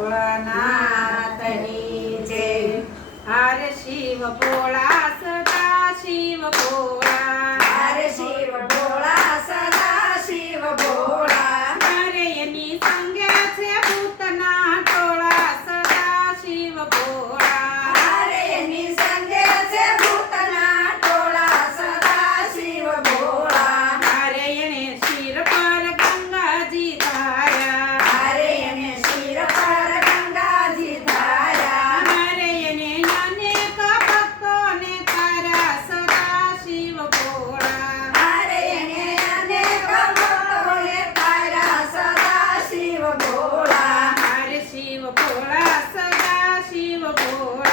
ભોળાનાથની જય. હરે શિવ ભોળા સદા શિવ ભોળા. હરે શિવ ભોળા સદા શિવ ભોળા. હરે એની સંગે છે ભૂતના ટોળા સદા શિવ ભોળા. હરે એની સંગે છે ભૂતના ટોળા સદા શિવ ભોળા. હરે એને શિર પર ગંગાજી ધાર્યા. હરે એને શિર પર ગંગાજી ધાર્યા. હરે એને અનેક ભક્તોને તાર્યા સદા શિવ ભોળા. હરે એને અનેક ભક્તોને તાર્યા સદા શિવ ભોળા. હરે શિવ ભોળા સદા શિવ ભોળા.